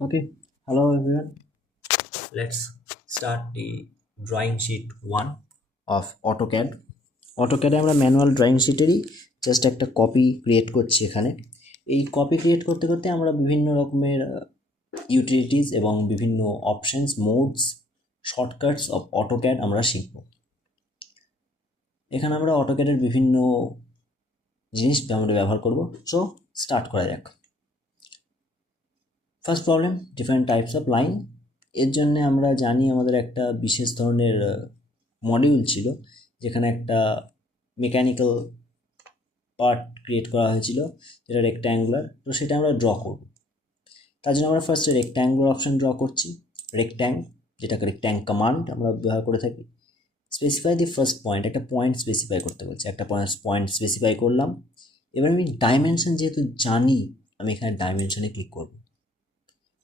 Okay, hello everyone. Let's start the drawing sheet 1. Of AutoCAD. অটোক্যাডে আমরা manual drawing শিটেরই just একটা copy create করছি এখানে। এই কপি ক্রিয়েট করতে করতে আমরা বিভিন্ন রকমের ইউটিলিটিস এবং বিভিন্ন options, modes, shortcuts of AutoCAD আমরা শিখব। এখানে আমরা অটোক্যাডের বিভিন্ন জিনিস আমরা ব্যবহার করব। সো স্টার্ট করা যাক। First problem, different types of line. এর জন্যে আমরা জানি আমাদের একটা বিশেষ ধরনের মডিউল ছিল, যেখানে একটা মেকানিক্যাল পার্ট ক্রিয়েট করা হয়েছিল যেটা রেক্ট্যাঙ্গুলার। তো সেটা আমরা ড্র করব। তার জন্য আমরা ফার্স্টে রেক্ট্যাঙ্গুলার অপশন ড্র করছি। যেটাকে রেক্ট্যাং কমান্ড আমরা ব্যবহার করে থাকি। স্পেসিফাই দি ফার্স্ট পয়েন্ট, একটা পয়েন্ট স্পেসিফাই করতে বলছে। একটা পয়েন্ট স্পেসিফাই করলাম। এবার আমি ডাইমেনশন যেহেতু জানি, আমি এখানে ডাইমেনশনে ক্লিক করব।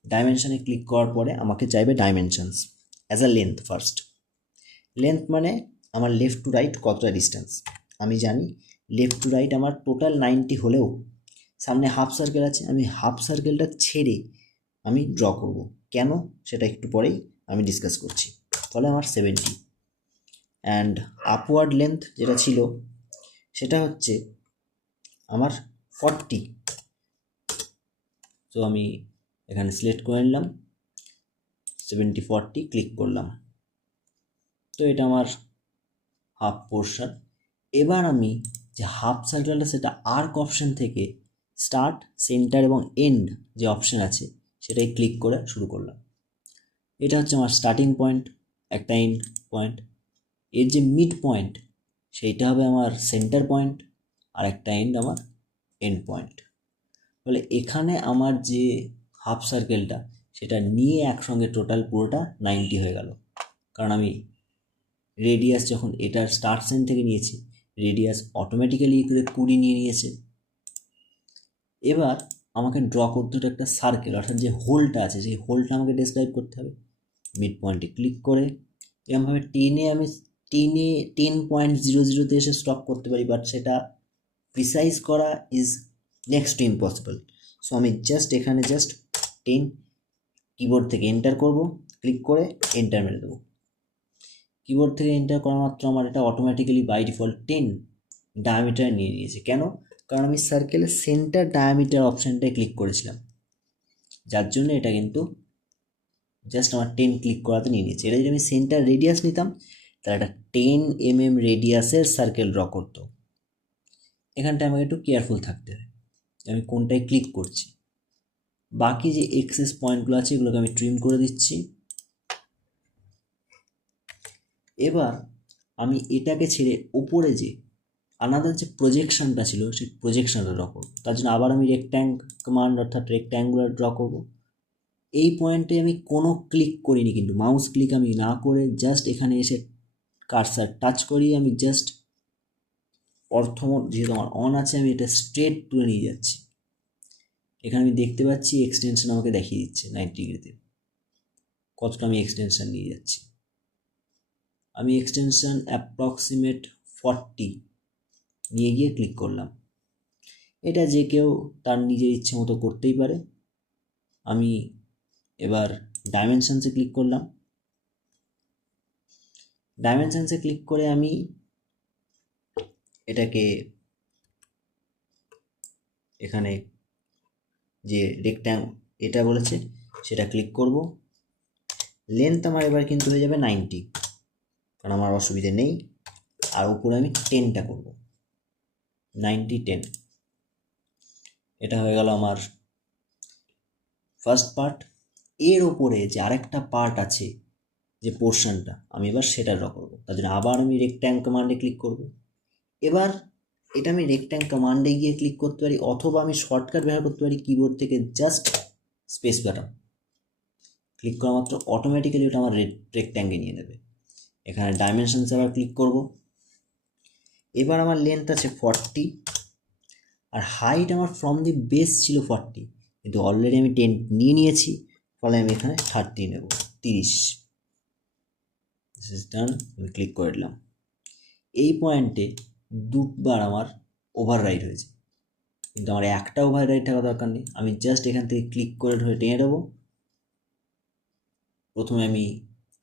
ডাইমেনশনে ক্লিক করার পরে আমাকে চাইবে dimensions as a length. First length মানে আমার লেফট টু রাইট কতটা ডিস্টেন্স। আমি জানি লেফট টু রাইট আমার টোটাল 90 হলেও সামনে হাফ সার্কেল আছে, আমি হাফ সার্কেলটা ছেড়ে আমি ড্র করব। কেন সেটা একটু পরেই আমি ডিসকাস করছি। তাহলে আমার 70। অ্যান্ড আপওয়ার্ড লেন্থ যেটা ছিল সেটা হচ্ছে আমার 40। তো আমি এখানে সিলেক্ট করে নিলাম 70/40, ক্লিক করলাম। তো এটা আমার হাফ পোর্শন। এবার আমি যে হাফ সার্কেলটা, সেটা আর্ক অপশন থেকে স্টার্ট, সেন্টার এবং এন্ড যে অপশন আছে সেটাই ক্লিক করে শুরু করলাম। এটা হচ্ছে আমার স্টার্টিং পয়েন্ট, একটা এন্ড পয়েন্ট। এর যে মিড পয়েন্ট সেইটা হবে আমার সেন্টার পয়েন্ট, আর একটা এন্ড আমার এন্ড পয়েন্ট। ফলে এখানে আমার যে হাফ সার্কেলটা সেটা নিয়ে একসঙ্গে টোটাল পুরোটা 90 হয়ে গেল। কারণ আমি রেডিয়াস যখন এটার স্টার্ট সেন থেকে নিয়েছি, রেডিয়াস অটোমেটিক্যালি করে 20 নিয়ে নিয়েছে। এবার আমাকে ড্র করতে হতো একটা সার্কেল, অর্থাৎ যে হোলটা আছে সেই হোলটা আমাকে ডেসক্রাইব করতে হবে। মিড পয়েন্টে ক্লিক করে এরকমভাবে আমি 10.00-তে এসে স্টপ করতে পারি, বাট সেটা প্রিসাইজ করা is next to impossible. So আমি এখানে 10 কিবোর্ড থেকে এন্টার করব, ক্লিক করে এন্টার মেরে দেবো। কিবোর্ড থেকে এন্টার করা মাত্র আমার এটা অটোমেটিক্যালি বাই ডিফল্ট 10 ডায়ামিটার নিয়ে নিয়েছে। কেন? কারণ আমি সার্কেলের সেন্টার ডায়ামিটার অপশানটায় ক্লিক করেছিলাম, যার জন্য এটা কিন্তু জাস্ট আমার 10 ক্লিক করাতে নিয়ে নিয়েছে। এটা যদি আমি সেন্টার রেডিয়াস নিতাম তাহলে একটা 10 mm রেডিয়াসের সার্কেল ড্র করতো। এখানটায় আমাকে একটু কেয়ারফুল থাকতে হয় আমি কোনটায় ক্লিক করছি। বাকি যে এক্সেস পয়েন্টগুলো আছে এগুলোকে আমি ট্রিম করে দিচ্ছি। এবার আমি এটাকে ছেড়ে ওপরে যে আনাদার যে প্রজেকশনটা ছিল সেই প্রজেকশনটা ড্র করবো। তার জন্য আবার আমি কমান্ড অর্থাৎ রেক্ট্যাঙ্গুলার ড্র করব। এই পয়েন্টে আমি কোনো ক্লিক করিনি, কিন্তু মাউস ক্লিক আমি না করে জাস্ট এখানে এসে কার্সার টাচ করি। আমি জাস্ট অর্থমোড যেহেতু আমার অন আছে, আমি এটা স্ট্রেট তুলে নিয়ে যাচ্ছি। এখানে আমি দেখতে পাচ্ছি এক্সটেনশন আমাকে দেখিয়ে দিচ্ছে 90°-তে কতটা আমি এক্সটেনশন নিয়ে যাচ্ছি। আমি এক্সটেনশন অ্যাপ্রক্সিমেট 40 নিয়ে গিয়ে ক্লিক করলাম। এটা যে কেউ তার নিজের ইচ্ছে মতো করতেই পারে। আমি এবার ডাইমেনশনসে ক্লিক করলাম। ডাইমেনশনসে ক্লিক করে আমি এটাকে এখানে যে এটা বলেছে সেটা ক্লিক করব। লেন্থ আমার এবার কিন্তু হয়ে যাবে 90, কারণ আমার অসুবিধে নেই। আর উপরে আমি 10টা করব, 90/10। এটা হয়ে গেল আমার ফার্স্ট পার্ট। এর ওপরে যে আরেকটা পার্ট আছে, যে পোর্শনটা, আমি এবার সেটা ড্র করবো। তার জন্য আবার আমি রেক্ট্যাং কমান্ডে ক্লিক করব। এবার এটা আমি রেক্ট্যাং কমান্ডে গিয়ে ক্লিক করতে পারি, অথবা আমি শর্টকাট ব্যবহার করতে পারি কিবোর্ড থেকে জাস্ট স্পেস বাটন ক্লিক করা মাত্র অটোমেটিক্যালি ওটা আমার রেক্ট্যাঙ্গে নিয়ে নেবে। এখানে ডাইমেনশনস আবার ক্লিক করব। এবার আমার লেন্থ আছে 40, আর হাইট আমার ফ্রম দি বেস ছিল 40, কিন্তু অলরেডি আমি 10 নিয়ে নিয়েছি, ফলে আমি এখানে 30 নেব, 30। This is done. আমি ক্লিক করে দিলাম। এই পয়েন্টে দুবার আমার ওভাররাইড হয়েছে, কিন্তু আমার একটা ওভাররাইড থাকা দরকার নেই। আমি জাস্ট এখান থেকে ক্লিক করে ধরে টেনে দেবো, প্রথমে আমি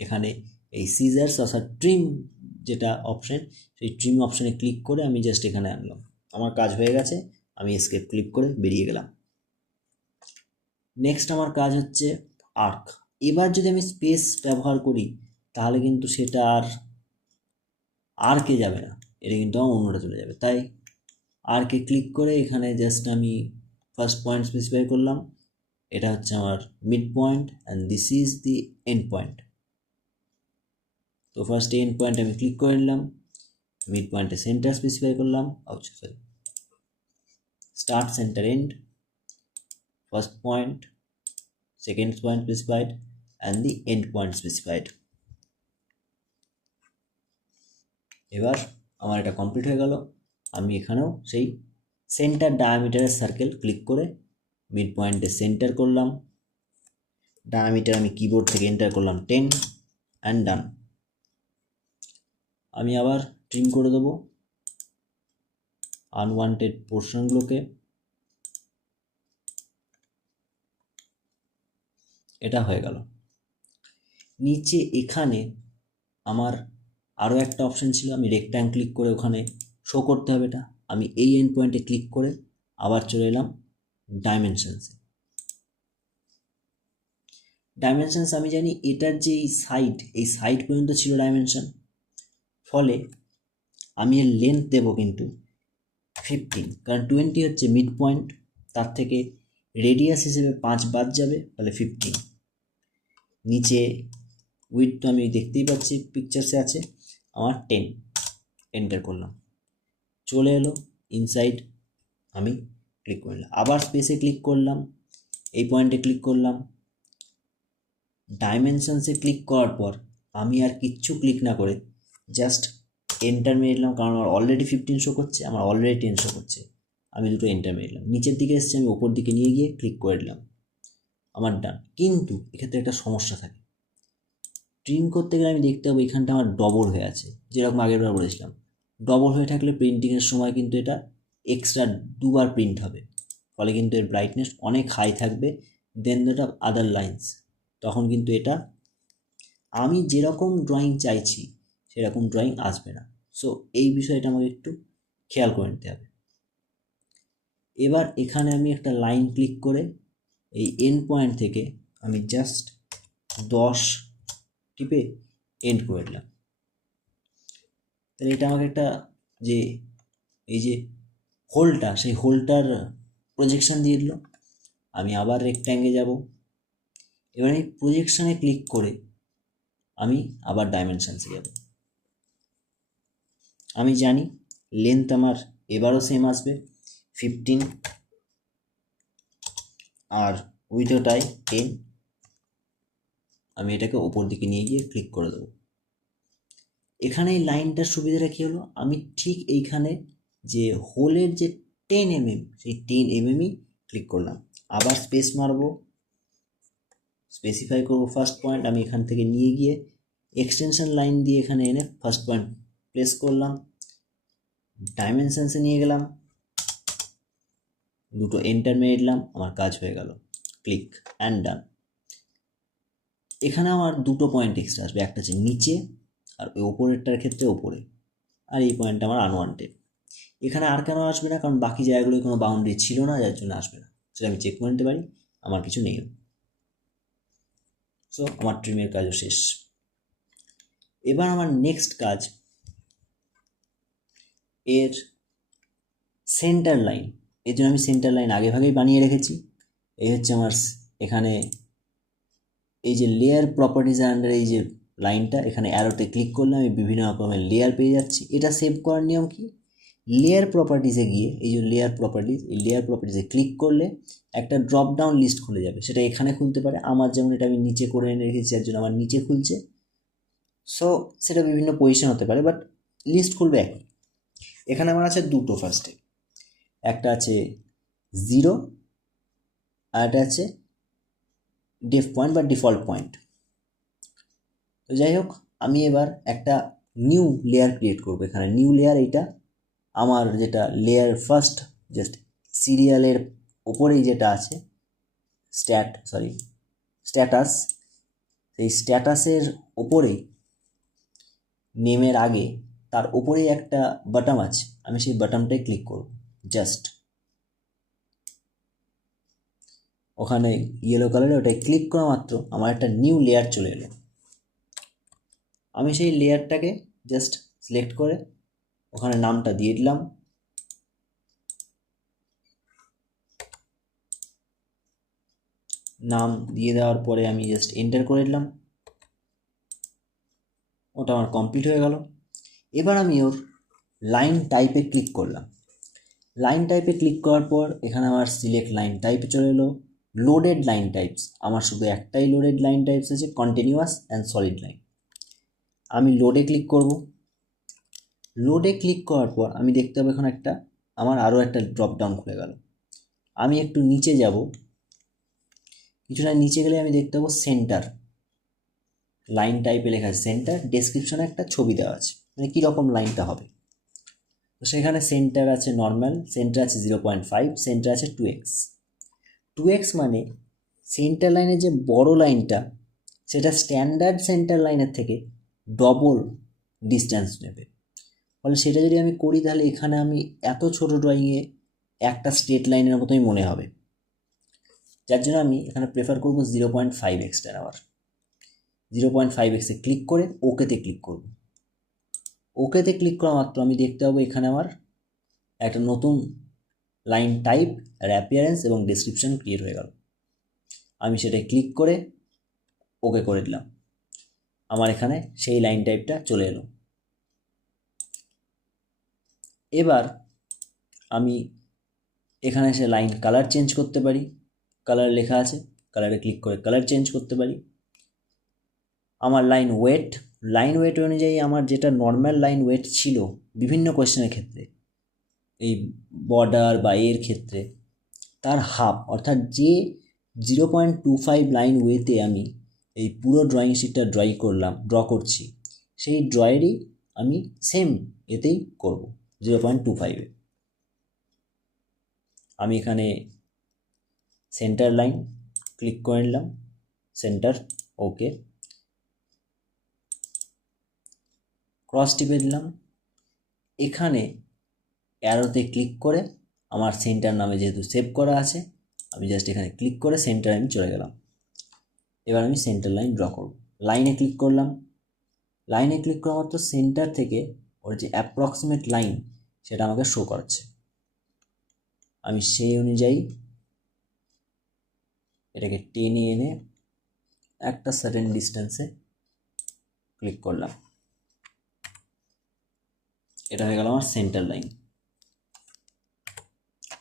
এখানে এই সিজার্স অর্থাৎ ট্রিম যেটা অপশন, সেই ট্রিম অপশানে ক্লিক করে আমি জাস্ট এখানে আনলাম। আমার কাজ হয়ে গেছে, আমি এসকেপ ক্লিক করে বেরিয়ে গেলাম। নেক্সট আমার কাজ হচ্ছে আর্ক। এবার যদি আমি স্পেস ব্যবহার করি তাহলে কিন্তু সেটা আর আর্কে যাবে না, এটা কিন্তু আমার অন্যটা চলে যাবে। তাই আর্কে ক্লিক করে এখানে জাস্ট আমি ফার্স্ট পয়েন্ট স্পেসিফাই করলাম, এটা হচ্ছে আমার mid point and this is the end point. তো ফার্স্ট এন্ড পয়েন্ট আমি ক্লিক করে নিলাম, মিড পয়েন্টে সেন্টার স্পেসিফাই করলাম, sorry start centre end, first point, second point specified and the end point specified. এবার আমার এটা কমপ্লিট হয়ে গেল। আমি এখানেও সেই সেন্টার ডায়ামিটারের সার্কেল ক্লিক করে মিড পয়েন্টে সেন্টার করলাম, ডায়ামিটার আমি কিবোর্ড থেকে এন্টার করলাম 10 অ্যান্ড ডান। আমি আবার ট্রিম করে দেবো আনওয়ান্টেড পোর্শনগুলোকে। এটা হয়ে গেল। নিচে এখানে আমার আরও একটা অপশান ছিল, আমি রেক্ট্যাঙ্গল ক্লিক করে ওখানে শো করতে হবে এটা। আমি এই এন্ড পয়েন্টে ক্লিক করে আবার চলে এলাম ডাইমেনশনসে। ডাইমেনশনস আমি জানি এটার যে এই সাইড পর্যন্ত ছিল ডাইমেনশন, ফলে আমি এর লেন্থ দেবো কিন্তু 15, কারণ 20 হচ্ছে মিড পয়েন্ট, তার থেকে রেডিয়াস হিসেবে 5 বাদ যাবে, ফলে 15। নিচে উইথ তো আমি দেখতেই পাচ্ছি পিকচার্সে আছে আমার 10, এন্টার করলাম, চলে এলো ইনসাইড। আমি ক্লিক করলাম, আবার স্পেসে ক্লিক করলাম, এই পয়েন্টে ক্লিক করলাম, ডাইমেনশনসে ক্লিক করার পর আমি আর কিচ্ছু ক্লিক না করে জাস্ট এন্টার মেরে দিলাম, কারণ আমার অলরেডি 15 শো করছে, আমার অলরেডি 10 শো করছে। আমি দুটো এন্টার মেরে দিলাম, নিচের দিকে এসেছে, আমি ওপর দিকে নিয়ে গিয়ে ক্লিক করে দিলাম, আমার ডান। কিন্তু এক্ষেত্রে একটা সমস্যা থাকে, ট্রিম করতে গেলে আমি দেখতে পাবো এখানটা আমার ডবল হয়ে আছে, যেরকম আগের বার বলেছিলাম। ডবল হয়ে থাকলে প্রিন্টিংয়ের সময় কিন্তু এটা এক্সট্রা দুবার প্রিন্ট হবে, ফলে কিন্তু এর ব্রাইটনেস অনেক হাই থাকবে দেন দ্যাট অফ আদার লাইন্স। তখন কিন্তু এটা আমি যেরকম ড্রয়িং চাইছি সেরকম ড্রয়িং আসবে না। সো এই বিষয়টা আমাকে একটু খেয়াল করে নিতে হবে। এবার এখানে আমি একটা লাইন ক্লিক করে এই এন্ড পয়েন্ট থেকে আমি জাস্ট 10 টিপে এন্ড করে দিলাম। তাহলে এটা আমাকে একটা যে এই যে হোলটা, সেই হোলটার প্রজেকশান দিয়ে দিল। আমি আবার রেক্ট্যাঙ্গে যাব, এবার আমি প্রজেকশানে ক্লিক করে আমি আবার ডাইমেনশনসে যাব। আমি জানি লেন্থ আমার এবারও সেম আসবে 15, আর উইথটাই 10। আমি এটাকে ওপর দিকে নিয়ে গিয়ে ক্লিক করে দেবো। এখানে এই লাইনটার সুবিধাটা কী হলো, আমি ঠিক এইখানে যে হোলের যে 10 mm, সেই 10 mm ক্লিক করলাম, আবার স্পেস মারবো, স্পেসিফাই করবো ফার্স্ট পয়েন্ট। আমি এখান থেকে নিয়ে গিয়ে এক্সটেনশন লাইন দিয়ে এখানে এনে ফার্স্ট পয়েন্ট প্লেস করলাম, ডাইমেনশনসে নিয়ে গেলাম, দুটো এন্টার মেরে দিলাম, আমার কাজ হয়ে গেল, ক্লিক অ্যান্ড ডান। এখানে আমার দুটো পয়েন্ট এক্সট্রা আসবে, একটা হচ্ছে নিচে আর ওই ওপরেরটার ক্ষেত্রে ওপরে, আর এই পয়েন্টটা আমার আনওয়ান্টেড। এখানে আর কেন আসবে না, কারণ বাকি জায়গাগুলোয় কোনো বাউন্ডারি ছিল না, যার জন্য আসবে না, সেটা আমি চেক করে নিতে পারি, আমার কিছু নেই। সো আমার ট্রিমের কাজও শেষ। এবার আমার নেক্সট কাজ এর সেন্টার লাইন। এর জন্য আমি সেন্টার লাইন আগে ভাগেই বানিয়ে রেখেছি। এই হচ্ছে আমার এখানে এই যে লেয়ার প্রপার্টিজের আন্ডারে এই যে লাইনটা, এখানে অ্যারোতে ক্লিক করলে আমি বিভিন্ন রকমের লেয়ার পেয়ে যাচ্ছি। এটা সেভ করার নিয়ম কি, লেয়ার প্রপার্টিজে গিয়ে এই যে লেয়ার প্রপার্টিজ, এই লেয়ার প্রপার্টিজে ক্লিক করলে একটা ড্রপ ডাউন লিস্ট খুলে যাবে, সেটা এখানে খুলতে পারে। আমার যেমন এটা আমি নিচে করে এনে রেখেছি, যার জন্য আমার নিচে খুলছে। সো সেটা বিভিন্ন পজিশন হতে পারে, বাট লিস্ট খুলবে একই। এখানে আমার আছে দুটো, ফার্স্টে একটা আছে 0 আর একটা আছে ডেফ পয়েন্ট বা ডিফল্ট পয়েন্ট। তো যাই হোক, আমি এবার একটা নিউ লেয়ার ক্রিয়েট করবো। এখানে নিউ লেয়ার, এইটা আমার যেটা লেয়ার ফার্স্ট জাস্ট সিরিয়ালের ওপরেই যেটা আছে স্ট্যাটাস, এই স্ট্যাটাসের ওপরেই নেমের আগে তার ওপরেই একটা বাটন আছে, আমি সেই বাটনটাই ক্লিক করব। জাস্ট ওখানে ইয়েলো কালারে ওটাই ক্লিক করা মাত্র আমার একটা নিউ লেয়ার চলে এলো। আমি সেই লেয়ারটাকে জাস্ট সিলেক্ট করে ওখানে নামটা দিয়ে দিলাম। নাম দিয়ে দেওয়ার পরে আমি জাস্ট এন্টার করে দিলাম। ওটা আমার কমপ্লিট হয়ে গেল। এবার আমি ওর লাইন টাইপে ক্লিক করলাম। লাইন টাইপে ক্লিক করার পর এখানে আমার সিলেক্ট লাইন টাইপে চলে এলো। লোডেড লাইন টাইপস, আমার শুধু একটাই লোডেড লাইন টাইপস আছে, কন্টিনিউয়াস অ্যান্ড সলিড লাইন। আমি লোডে ক্লিক করব। লোডে ক্লিক করার পর আমি দেখতে পাবো এখন একটা আমার আরও একটা ড্রপ ডাউন খুলে গেল। আমি একটু নিচে যাব, কিছুটা নিচে গেলে আমি দেখতে পাবো সেন্টার লাইন টাইপে লেখা আছে সেন্টার, ডেসক্রিপশনে একটা ছবি দেওয়া আছে, মানে কীরকম লাইনটা হবে। তো সেখানে সেন্টার আছে নর্মাল, সেন্টার আছে 0.5, সেন্টার আছে 2x। 2x মানে সেন্টার লাইনের যে বড় লাইনটা সেটা স্ট্যান্ডার্ড সেন্টার লাইনের থেকে ডবল ডিস্ট্যান্স নেবে। ফলে সেটা যদি আমি করি তাহলে এখানে আমি এত ছোট ড্রয়িংয়ে একটা স্ট্রেট লাইনের মতোই মনে হবে, যার জন্য আমি এখানে প্রেফার করবো 0.5x নেওয়ার। 0.5x-এ ক্লিক করে ওকেতে ক্লিক করব। ওকেতে ক্লিক করা মাত্র আমি দেখতে পাবো এখানে আমার একটা নতুন লাইন টাইপ আর অ্যাপিয়ারেন্স এবং ডেসক্রিপশন ক্রিয়েট হয়ে গেল। আমি সেটা ক্লিক করে ওকে করে দিলাম। আমার এখানে সেই লাইন টাইপটা চলে এলো। এবার আমি এখানে এসে লাইন কালার চেঞ্জ করতে পারি। কালার লেখা আছে, কালারে ক্লিক করে কালার চেঞ্জ করতে পারি। আমার লাইন ওয়েট অনুযায়ী আমার যেটা নর্মাল লাইন ওয়েট ছিল বিভিন্ন কোয়েশ্চেনের ক্ষেত্রে, এই বর্ডার বা এর ক্ষেত্রে তার হাফ, অর্থাৎ যে 0.25 লাইন ওয়েতে আমি এই পুরো ড্রয়িং শিটটা ড্র করছি, সেই ড্রয়েরই আমি সেম এতেই করব 0.25-এ। আমি এখানে সেন্টার লাইন ক্লিক করে নিলাম, সেন্টার, ওকে, ক্রস টিপে দিলাম। এখানে অ্যারোতে ক্লিক করে আমার সেন্টার নামে যেহেতু সেভ করা আছে, আমি জাস্ট এখানে ক্লিক করে সেন্টারে আমি চলে গেলাম। এবার আমি সেন্টার লাইন ড্র করব। লাইনে ক্লিক করলাম। লাইনে ক্লিক করা মাত্র সেন্টার থেকে ওর যে অ্যাপ্রক্সিমেট লাইন সেটা আমাকে শো করাচ্ছে। আমি সেই অনুযায়ী এটাকে টেনে এনে একটা সার্টেন ডিস্টেন্সে ক্লিক করলাম। এটা হয়ে গেল আমার centre line,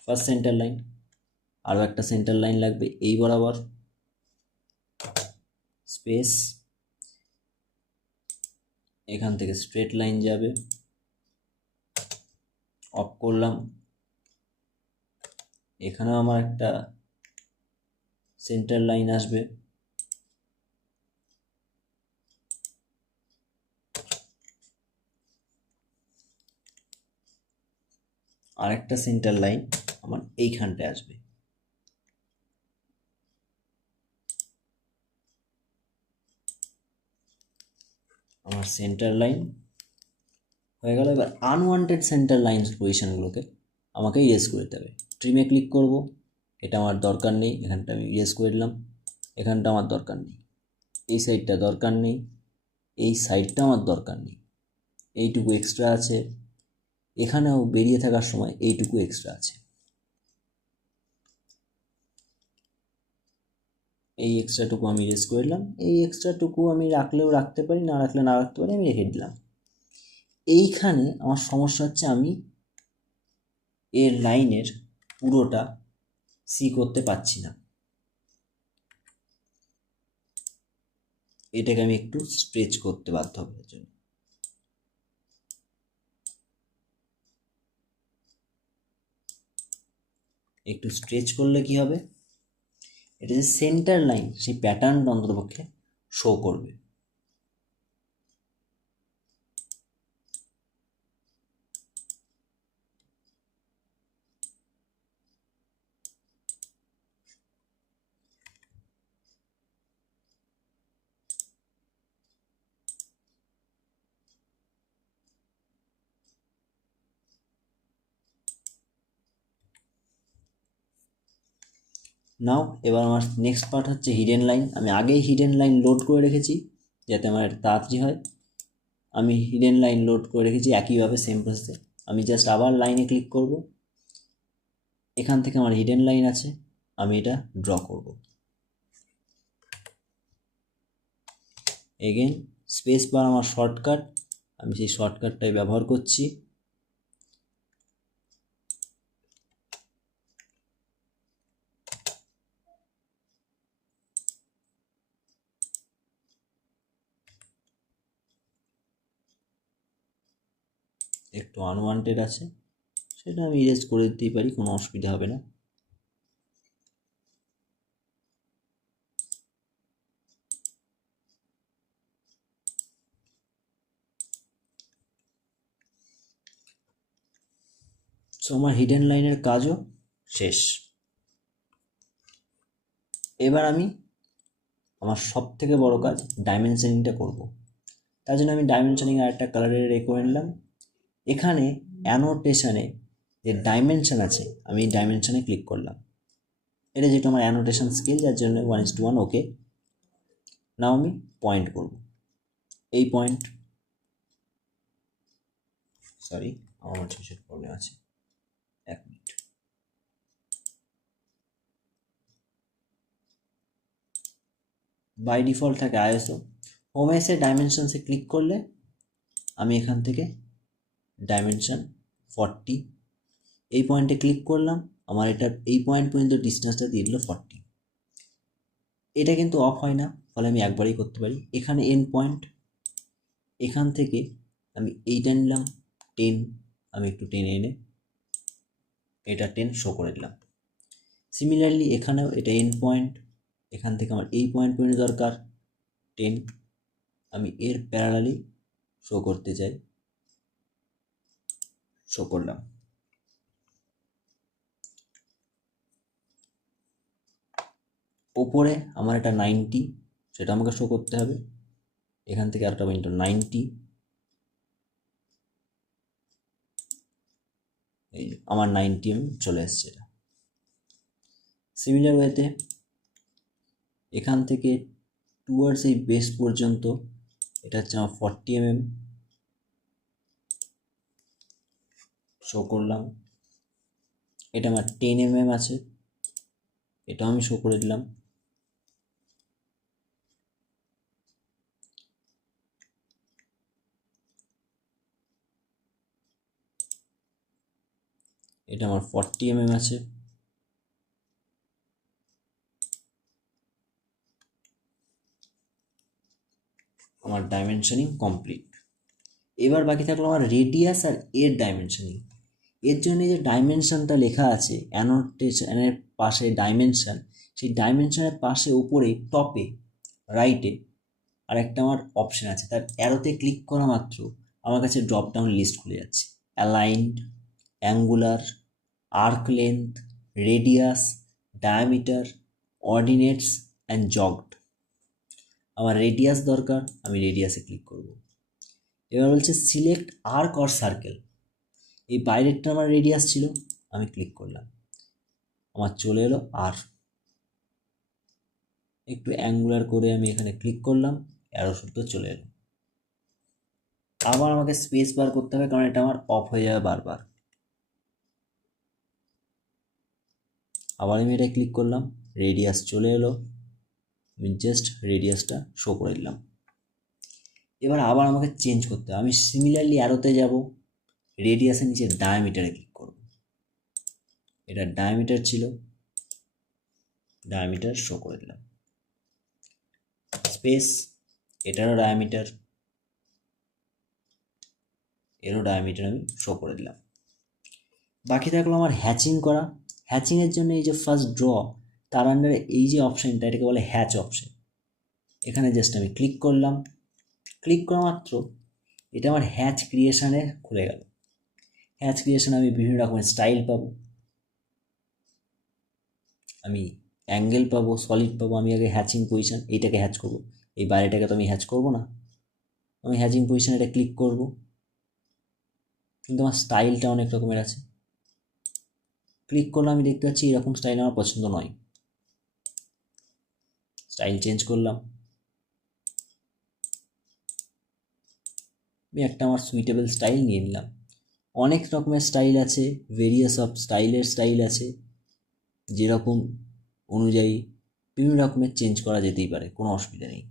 first centre line. আরও একটা সেন্টার লাইন লাগবে এই বরাবর, স্পেস, এখান থেকে স্ট্রেট লাইন যাবে, অফ করলাম। এখানেও আমার একটা সেন্টার লাইন আসবে, আরেকটা সেন্টার লাইন আমার এইখানটায় আসবে। আমার সেন্টার লাইন হয়ে গেল। এবার আনওয়ান্টেড সেন্টার লাইন্স পজিশনগুলোকে আমাকে ইরেজ করে দিতে হবে। ট্রিমে ক্লিক করব, এটা আমার দরকার নেই, এখানটা আমি ইরেজ করে দিলাম। এখানটা আমার দরকার নেই, এই সাইডটা দরকার নেই, এই সাইডটা আমার দরকার নেই, এইটুকু এক্সট্রা আছে, এখানেও বেরিয়ে থাকার সময় এইটুকু এক্সট্রা আছে। এই এক্সট্রাটুকু আমি ইরেজ করে দিলাম। এই এক্সট্রাটুকু আমি রাখলেও রাখতে পারি, না রাখলে না রাখতে পারি, আমি রেখে দিলাম। এইখানে আমার সমস্যা হচ্ছে আমি এর লাইনের পুরোটা সি করতে পারছি না। এটাকে আমি একটু স্ট্রেচ করতে বাধ্য হব। জন্য একটু স্ট্রেচ করলে কি হবে, এটা যে সেন্টার লাইন সেই প্যাটার্নটা অন্ততপক্ষে শো করবে। নাও এবার আমার নেক্সট পার্ট হচ্ছে হিডেন লাইন। আমি আগেই হিডেন লাইন লোড করে রেখেছি যাতে আমার এটা তাড়াতাড়ি হয়। আমি হিডেন লাইন লোড করে রেখেছি একইভাবে সেম প্রসেসে। আমি জাস্ট আবার লাইনে ক্লিক করব, এখান থেকে আমার হিডেন লাইন আছে, আমি এটা ড্র করব। এগেন স্পেস বার আমার শর্টকাট, আমি সেই শর্টকাটটাই ব্যবহার করছি। একটু আনওয়ান্টেড আছে, সেটা আমি ইরেজ করে দিতেই পারি, কোনো অসুবিধা হবে না। সো আমার হিডেন লাইনের কাজও শেষ। এবার আমি আমার সব থেকে বড় কাজ ডাইমেনশনিংটা করব। তার জন্য আমি ডাইমেনশনিং আর একটা কালারে রে করে নিলাম। এখানে অ্যানোটেশনে যে ডাইমেনশন আছে, আমি এই ডাইমেনশনে ক্লিক করলাম। এটা যেহেতু আমার অ্যানোটেশন স্কেল, যার জন্য 1:1 ওকে। নাও আমি পয়েন্ট করব, এই পয়েন্ট, সরি আমার কিছু প্রবলেম আছে, এক মিনিট। বাই ডিফল্ট থাকে আইএসও। হোম এসে ডাইমেনশনসে ক্লিক করলে আমি এখান থেকে ডাইমেনশন 40, এই পয়েন্টে ক্লিক করলাম, আমার এটা এই পয়েন্ট পর্যন্ত ডিস্টেন্সটা দিয়ে দিল 40। এটা কিন্তু অফ হয় না, ফলে আমি একবারই করতে পারি। এখানে এন্ড পয়েন্ট, এখান থেকে আমি এইটা নিলাম 10, আমি একটু টেনে এনে এটা 10 শো করে দিলাম। সিমিলারলি এখানেও এটা এন্ড পয়েন্ট, এখান থেকে আমার এই পয়েন্ট পর্যন্ত দরকার 10, আমি এর প্যারালালি শো করতে চাই, শো করলাম। ওপরে আমার এটা 90, সেটা আমাকে শো করতে হবে। এখান থেকে আরেকটা পয়েন্ট 90, এই আমার 90 চলে এসছে। এটা সিমিলার ওয়েতে এখান থেকে টুয়ার্ডস এই বেস পর্যন্ত এটা হচ্ছে আমার 40 শো করলাম। এটা আমার 10 আছে, এটাও আমি শো করে দিলাম। এটা আমার 40 আছে। আমার ডাইমেনশনিং কমপ্লিট। এবার বাকি থাকলো আমার রেডিয়াস আর এর ডাইমেনশনিং। এর জন্য যে ডাইমেনশনটা লেখা আছে অ্যানোটেশনের পাশে ডাইমেনশন, সেই ডাইমেনশনের পাশে উপরে টপে রাইটে আর একটা আমার অপশান আছে, তার অ্যারোতে ক্লিক করা মাত্র আমার কাছে ড্রপ ডাউন লিস্ট খুলে যাচ্ছে। Aligned, angular, arc length, radius, diameter, ordinates and জগড। আমার রেডিয়াস দরকার, আমি রেডিয়াসে ক্লিক করব। এবার বলছে সিলেক্ট আর্ক অর সার্কেল, এই বাইরেরটা আমার রেডিয়াস ছিল, আমি ক্লিক করলাম, আমার চলে এলো আর একটু অ্যাঙ্গুলার করে আমি এখানে ক্লিক করলাম, অ্যারো সূত্র চলে এলো। আবার আমাকে স্পেস বার করতে হবে, কারণ এটা আমার অফ হয়ে যাবে বারবার। আবার আমি এটা ক্লিক করলাম, রেডিয়াস চলে এলো, আমি জাস্ট রেডিয়াসটা শো করে দিলাম। এবার আবার আমাকে চেঞ্জ করতে হবে, আমি সিমিলারলি অ্যারোতে যাব, রেডিয়াসের নিচে ডায়ামিটারে ক্লিক করব। এটা ডায়ামিটার ছিল, ডায়ামিটার শো করে দিলাম। স্পেস, এটারও ডায়ামিটার, এরও ডায়ামিটার আমি শো করে দিলাম। বাকি থাকলো আমার হ্যাচিং করা। হ্যাচিংয়ের জন্য এই যে ফার্স্ট ড্র, তার আন্ডারে এই যে অপশানটা, এটাকে বলে হ্যাচ অপশান। এখানে জাস্ট আমি ক্লিক করলাম, ক্লিক করা মাত্র এটা আমার হ্যাচ ক্রিয়েশানে খুলে গেল। হ্যাচ ক্রিয়েশন আমি বিভিন্ন রকমের স্টাইল পাবো, আমি অ্যাঙ্গেল পাবো, সলিড পাবো। আমি আগে হ্যাচিং পজিশন, এইটাকে হ্যাচ করবো, এই বাইরেটাকে তো আমি হ্যাচ করবো না। আমি হ্যাচিং পজিশন এটা ক্লিক করবো, কিন্তু আমার স্টাইলটা অনেক রকমের আছে। ক্লিক করলে আমি দেখতে পাচ্ছি এরকম স্টাইল আমার পছন্দ নয়, স্টাইল চেঞ্জ করলাম, আমি একটা আমার সুইটেবল স্টাইল নিয়ে নিলাম। অনেক রকমের স্টাইল আছে, ভেরিয়াস অফ স্টাইল আছে, যেরকম অনুযায়ী বিভিন্ন রকমের চেঞ্জ করা যেতেই পারে, কোনো অসুবিধা নেই।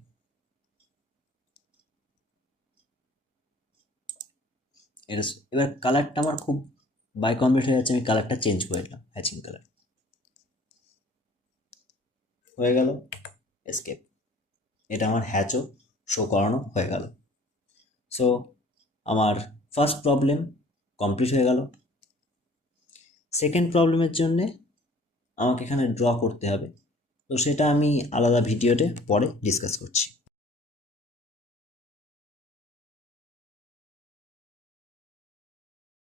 এটা এবার কালারটা আমার খুব বাই কমপ্লিট হয়ে যাচ্ছে, আমি কালারটা চেঞ্জ করে দিলাম, হ্যাচিং কালার হয়ে গেল। এসকেপ, এটা আমার হ্যাচও শো করানো হয়ে গেল। সো আমার ফার্স্ট প্রবলেম কমপ্লিট হয়ে গেল। সেকেন্ড প্রবলেমের জন্যে আমাকে এখানে ড্র করতে হবে, তো সেটা আমি আলাদা ভিডিওতে পরে ডিসকাস করছি।